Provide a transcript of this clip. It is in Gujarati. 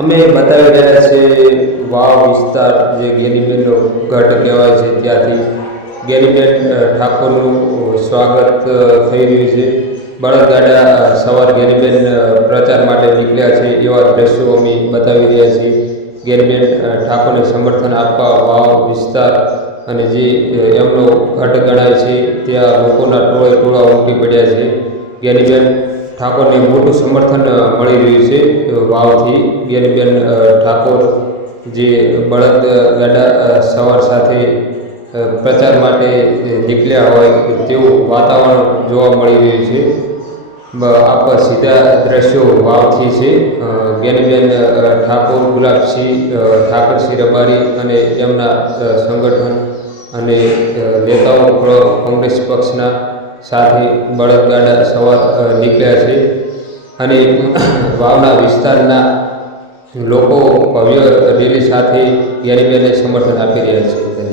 અમે બતાવી રહ્યા છીએ, વાવ વિસ્તાર જે ગેરીબેનનો ગઢ કહેવાય છે ત્યાંથી. ગેરીબેન ઠાકોરનું સ્વાગત થઈ રહ્યું છે. બળદગાડા સવાર ગેરીબેન પ્રચાર માટે નીકળ્યા છે એવા દ્રશ્યો અમે બતાવી રહ્યા છીએ. ગેરીબેન ઠાકોરને સમર્થન આપવા વાવ વિસ્તાર અને જે એમનો ઘટ ગણાય છે, ત્યાં લોકોના ટોળે ટોળા ઉમટી પડ્યા છે. ગેરીબેન ઠાકોરને મોટું સમર્થન મળી રહ્યું છે વાવથી. ગેરીબેન ઠાકોર જે બળદ ગાડા સવાર સાથે પ્રચાર માટે નીકળ્યા હોય, તેવું વાતાવરણ જોવા મળી રહ્યું છે. આપ સીધા દ્રશ્યો વાવથી છે. જ્ઞાનીબેન ઠાકોર, ગુલાબસિંહ ઠાકરસિંહ રબારી અને એમના સંગઠન અને નેતાઓ કોંગ્રેસ પક્ષના સાથે બળદગાડા સવાર નીકળ્યા છે. અને વાવના વિસ્તારના લોકો ભવ્ય રેલી સાથે ગેરીબેનને સમર્થન આપી રહ્યા છે.